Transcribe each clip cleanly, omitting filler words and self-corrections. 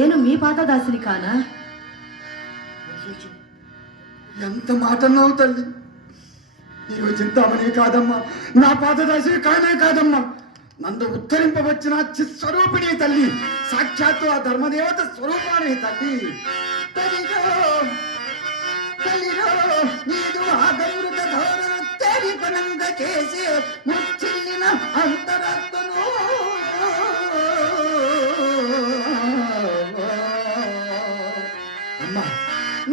నేను మీ పాదదాసిని కానా? ఎంత మాట అన్నావు తల్లి. నీవు చింతామణి కాదమ్మా, నా పాదదాసి కానే కాదమ్మా. నన్ను ఉద్ధరింపవచ్చిన చిస్వరూపిణి తల్లి, సాక్షాత్తు ఆ ధర్మదేవత స్వరూపాన్ని తల్లి. తల్లిలో తల్లిలో నీదు ఆదమృత ధోరణ తెరిపనంగా చేసి ముచ్చిల్లిన అంతరాత్మను అమ్మా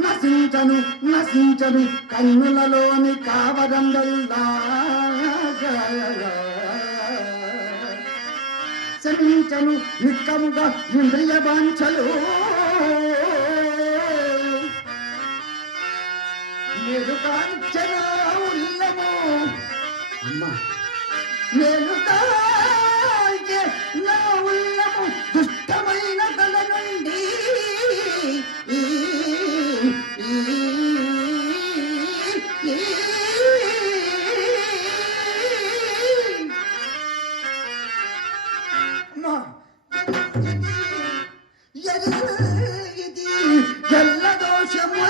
నశించను నశించను కన్నులలోని కావరందల్లా శమించను నిక్కముగా ఇంద్రియ వాంఛలు మెరుకాంచన ఉల్లము అమ్మా మెరుకాంచె నా ఉల్లము దుష్టమైన తల నుండి ఎల్ల దోషము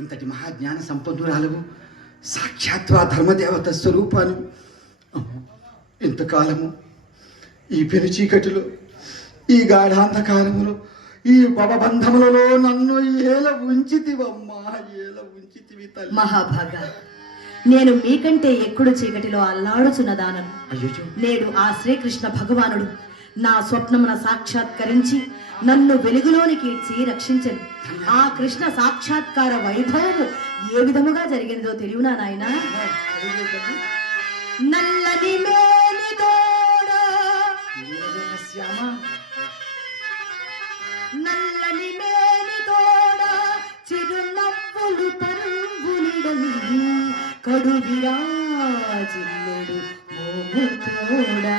ఇంతటి మహాజ్ఞాన సంపన్నురాలవు, సాక్షాత్ ఆ ధర్మదేవత స్వరూపాన్ని. ఇంతకాలము ఈ పెను చీకటిలో, ఈ గాఢాంధకారములో, ఈ భవబంధములలో నన్ను ఏల ఉంచితివమ్మా, ఏల ఉంచితివి తల్లి. మహాభాగ, నేను మీకంటే ఎక్కుడు చీకటిలో అల్లాడుచున్నదానను. నేడు ఆ శ్రీకృష్ణ భగవానుడు నా స్వప్నమున సాక్షాత్కరించి నన్ను వెలుగులోనికి ఇచ్చి రక్షించను. ఆ కృష్ణ సాక్షాత్కార వైభవము ఏ విధముగా జరిగినదో తెలియనా నాయన? నల్లని మేని తోడ నల్లని మేని తోడ చిరునవ్వులు తరువునిడని కడు విరాజిల్లెడు మోము తోడా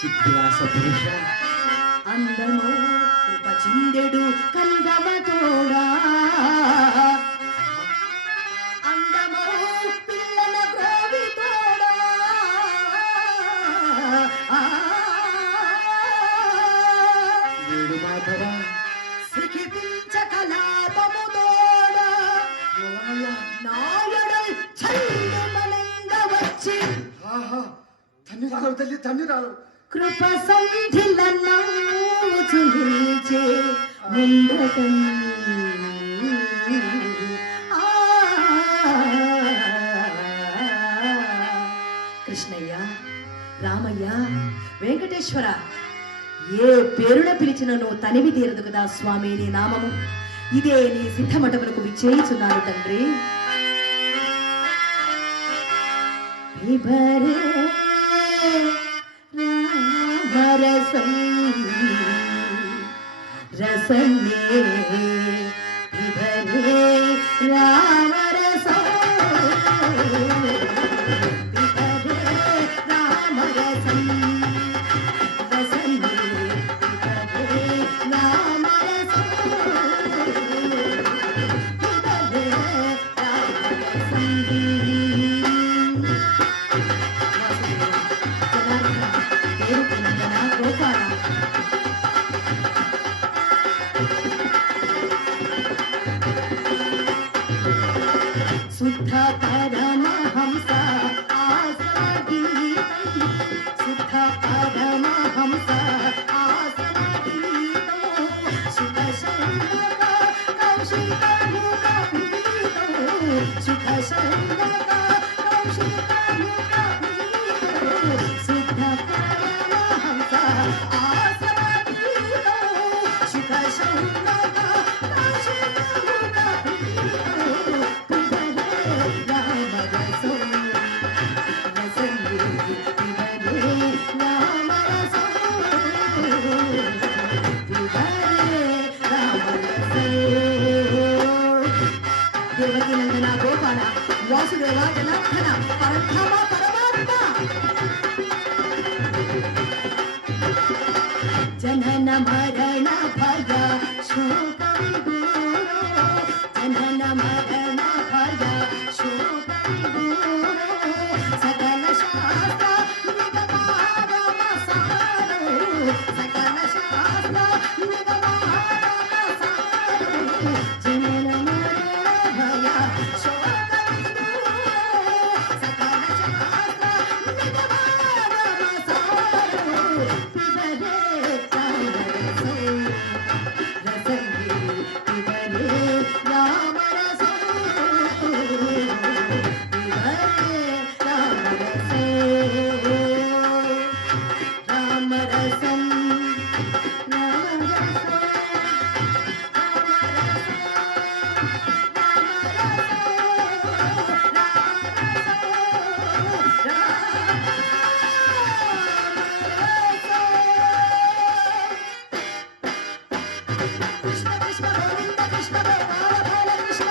చిద్వాస పురుష అందమో కృప చిందెడు కంగవ తోడా అందమో పిల్లల గ్రోవి తోడా వేడు మాధవ సిఖిపించ కలాపము తోడా నాయడల్ చల్లు మనంగ వచ్చి ధన్యురాలవు తల్లి, ధన్యురాలవు. కృప సంధిల నవ్వుచు నిలిచే ముందటం కృష్ణయ్య, రామయ్య, వెంకటేశ్వర, ఏ పేరున పిలిచినను తనివి తీరదు కదా స్వామి నీ నామము. ఇదే నీ సిద్ధమఠమునకు విచ్చేయుచున్నాను తండ్రి. విభరే రామరసం రసన్నే విభరే రామరసం విభరే రామరసం రసన్నే విభరే రామరసం విభరే రామరసం. శుద్ధ పరమహంస ఆసనగీతం, శుద్ధ పరమహంస ఆసనగీతం, సుఖ శైలక కౌశిక ముఖ పీతం, సుఖ శైలక కౌశిక ముఖ పీతం, శుద్ధ పరమహంస ఆసనగీతం, సుఖ శైలక కౌశిక ముఖ పీతం. దేవకీ నందన గోపాల వాసుదేవ జనార్దన పరబ్రహ్మ పరమాత్మ మరణ భయ శోక విదూరో జనన మరణ భయ శోక విదూరో సకల శాస్త్ర నిగమాగమ సారో సకల శాస్త్ర నిగమాగమ సారో జనన మరణ భయ శోక విదూరో సకల శాస్త్ర నిగమాగమ సారో పిబరే రామరసో రసంగే పిబరే రామరసో పిబరే రామరసో రామరసం రామరసో కృష్ణ కృష్ణ గోవింద కృష్ణ గోపాల బాల కృష్ణ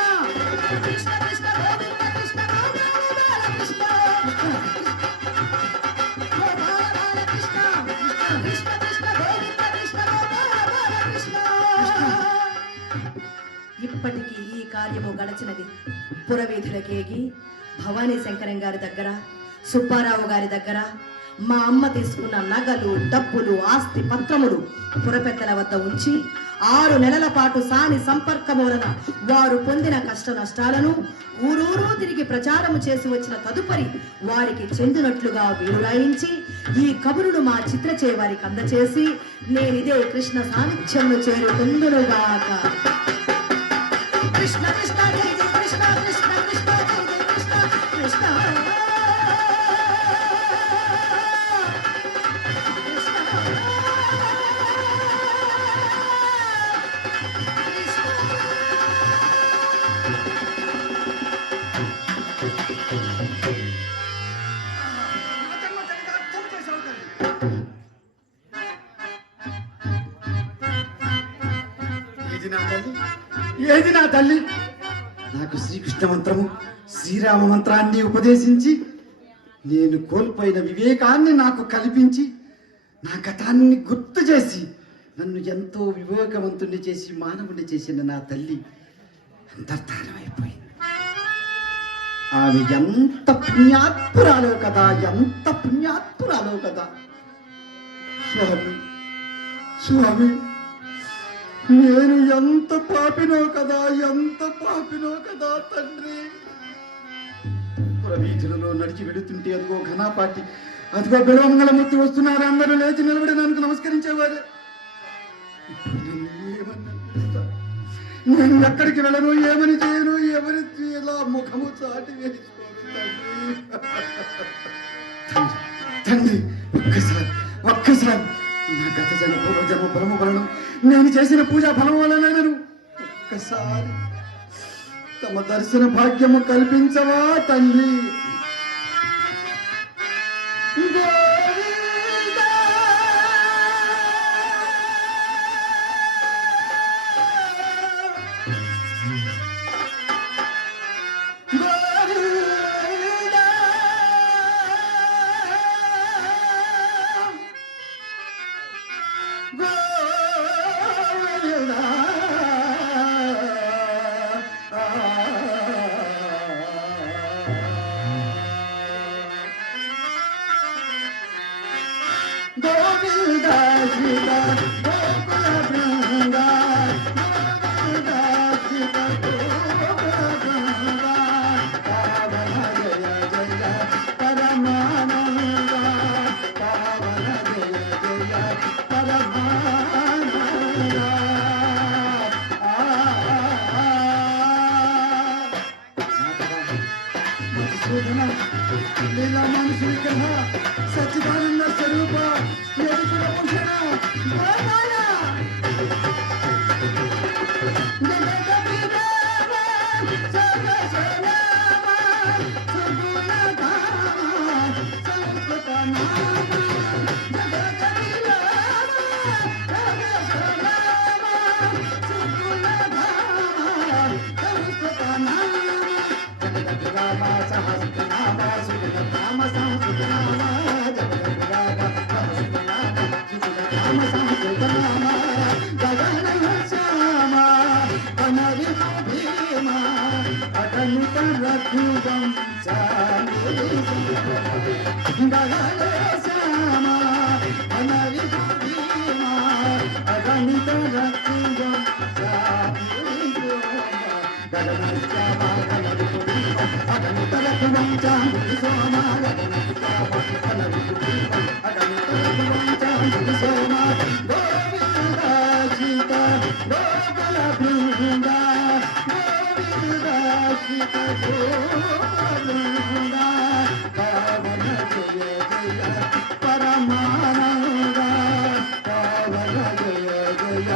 కృష్ణ కృష్ణ గోవింద కృష్ణ గోపాల బాల కృష్ణ గోపాల బాల కృష్ణ కృష్ణ కృష్ణ గోవింద కృష్ణ గోపాల బాల కృష్ణ. ఇప్పటికీ ఈ కార్యము గడచినది. పురవీధులకేగి భవానీ శంకరం గారి దగ్గర, సుబ్బారావు గారి దగ్గర మా అమ్మ తీసుకున్న నగలు, డబ్బులు, ఆస్తి పత్రములు పురపెద్దల వద్ద ఉంచి 6 నెలల పాటు సాని సంపర్కము వలన వారు పొందిన కష్ట నష్టాలను ఊరూరు తిరిగి ప్రచారము చేసి వచ్చిన తదుపరి వారికి చెందినట్లుగా వీరురాయించి ఈ కబురును మా చిత్రచే వారికి అందచేసి నేనిదే కృష్ణ సాన్నిధ్యంను చేరుకుందునుగాక. కృష్ణ కృష్ణ జయ జయ కృష్ణ కృష్ణ కృష్ణ జయ జయ కృష్ణ కృష్ణ ఏది నా తల్లి, ఏది నా తల్లి? నాకు శ్రీకృష్ణ మంత్రము, శ్రీరామ మంత్రాన్ని ఉపదేశించి నేను కోల్పోయిన వివేకాన్ని నాకు కల్పించి నా గతాన్ని గుర్తు చేసి నన్ను ఎంతో వివేకవంతుణ్ణి చేసి మానవుణ్ణి చేసిన నా తల్లి అంతర్ధానమైపోయింది. ఆమె ఎంత పుణ్యాత్పురాలో కదా, ఎంత పుణ్యాత్పురాలో కదా. స్వామి స్వామి, నేను ఎంత పాపినో కదా, ఎంత పాపినో కదా తండ్రి. వీధులలో నడిచి వెళుతుంటే అదిగో ఘనాపాటి, అదిగో బిడవమంగళమూర్తి వస్తున్నారు. అందరూ లేచి నిలబడి నాకు నమస్కరించేవారు. నేను ఎక్కడికి వెళ్ళను, ఏమని చేయను, ఎవరి ఎలా ముఖము చాటి వేసుకోను తండ్రి. ఒక్కసారి ఒక్కసారి నా గత జన్మ పూర్వజన్మ ఫలము వలన, నేను చేసిన పూజా ఫలం వలనను ఒక్కసారి తమ దర్శన భాగ్యము కల్పించవా తండ్రి. लीला मनुष्य कहा सच्चिदानंद स्वरूप Nama గగనే శ్యామ అనవి భీమా అగణిత రక్తం గగన శ్యామ అనవి భీమా అగణిత రక్తం చాంది సోమ గగన శ్యామ అనవి భీమా అగణిత రక్తం చాంది సోమ గోవింద సీత గోకుల బృంద గోవింద సీత గోకుల బృంద పవన జయ జయ పరమానంద పవన జయ జయ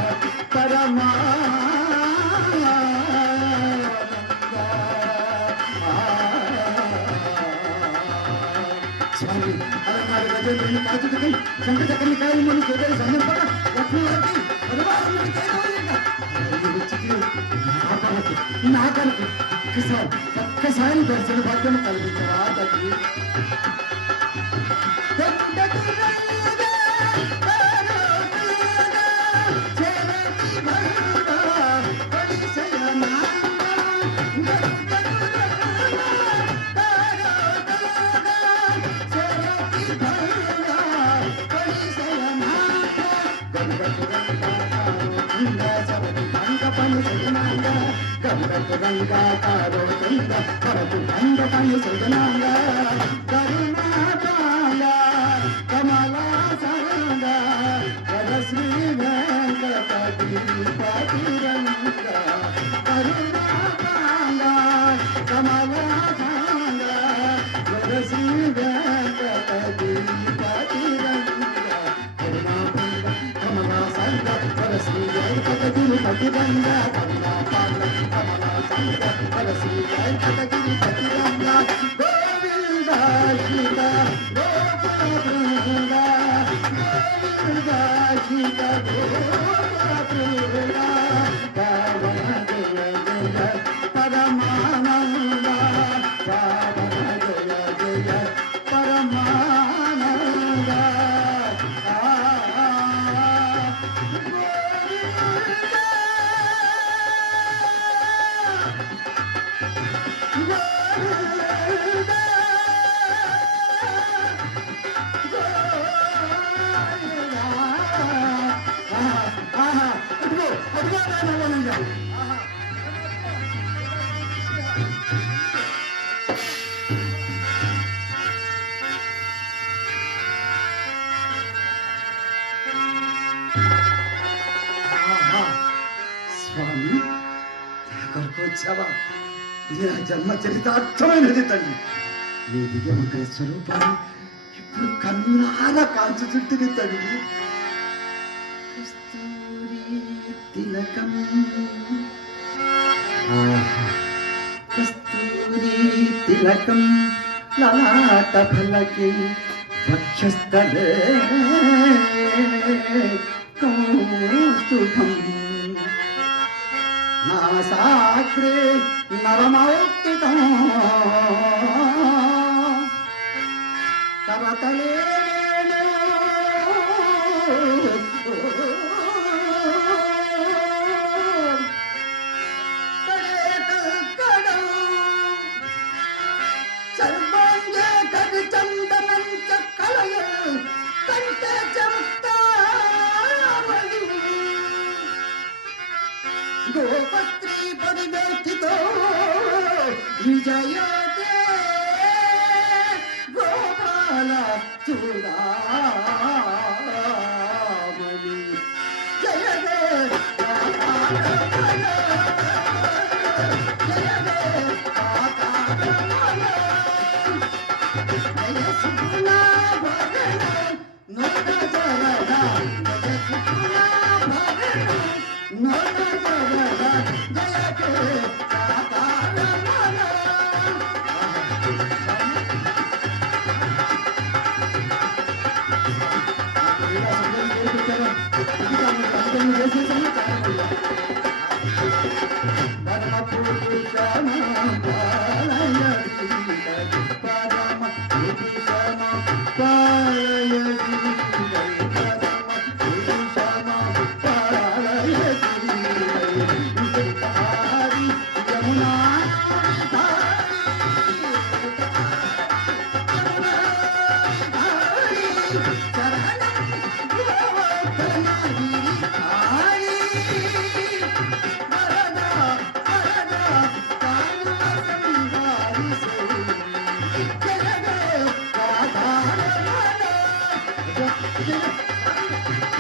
స్వామి అలంకార గజేంద్రుని కాచుటకై శంఖ చక్రని కాయమని సోదరి సందర్భక లక్ష్మీవర్తి పరివారం నా కనుక ఒక్కసారి దర్శన భాగ్యం కలిగించరా తల్లి గంగాకారో చంద భరతు గంగ పని సజనాంగ కరుణాకాంగ కమలాసంగ పద శ్రీ వెంకటపతి పతిరంగ కరుణాకాంగ కమలాసంగ పద శ్రీ వెంకటపతి పతిరంగ కరుణాపంగ కమలాసంగ పద శ్రీ వెంకటపతి పతిరంగ గోవింద సీత గోకుల బృంద గోవింద సీత గోకుల బృంద పవన జయ జయ పరమానంద పవన జయ జయ పరమానంద స్వామి కొరకు వచ్చావా ఇది నా జన్మ చరితార్థమైనది తల్లి నీ దివ్య మంగళ స్వరూపాన్ని ఇప్పుడు కన్నులారా కాల్చుచుంటుంది తల్లి కస్తూరి తిలకం కస్తూరి తిలకం లలాట ఫలకే వక్షస్థలే కౌస్తుభం నాసాగ్రే నరమౌక్తికం కరతలే సర్వాంగే కవి చందనంచ కలయ కంటే చమత్కారమణి గోపత్రీ పరివేష్టితో విజయతే గోపాల చూడామణి జయ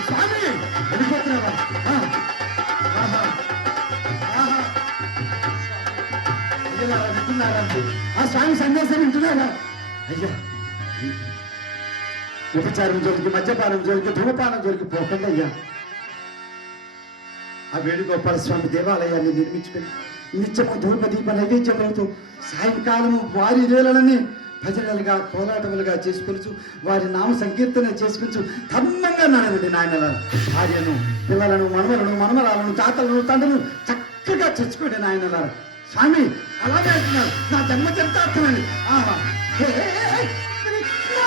స్వామి వెళ్ళిపోతున్నావా? ఆ, ఆహా, ఆహా. అయ్యలారా, వింటున్నారా? ఆ స్వామి సందేశం వింటున్నారా? అయ్యా, ఉపచారం జోలికి, మద్యపానం జోలికి, ధూమపానం జోలికి పోకండి అయ్యా. ఆ వేణుగోపాల స్వామి దేవాలయాన్ని నిర్మించుకొని నిత్యము ధూప దీప నైవేద్యములతో సాయంకాలము వారి వేళలని భజనలుగా కోలాటములుగా చేసుకొనుచు వారి నామ సంకీర్తన చేసుకొచ్చు ధర్మంగా నడవండి నాయనల భార్యను, పిల్లలను, మనవలను, మనమరాలను, తాతలను, తండ్రులను చక్కగా చచ్చుకోండి నాయనలారా. స్వామి అలాగే అంటున్నారు. నా జన్మ చరితార్థమని. ఆహా, హే కృష్ణ.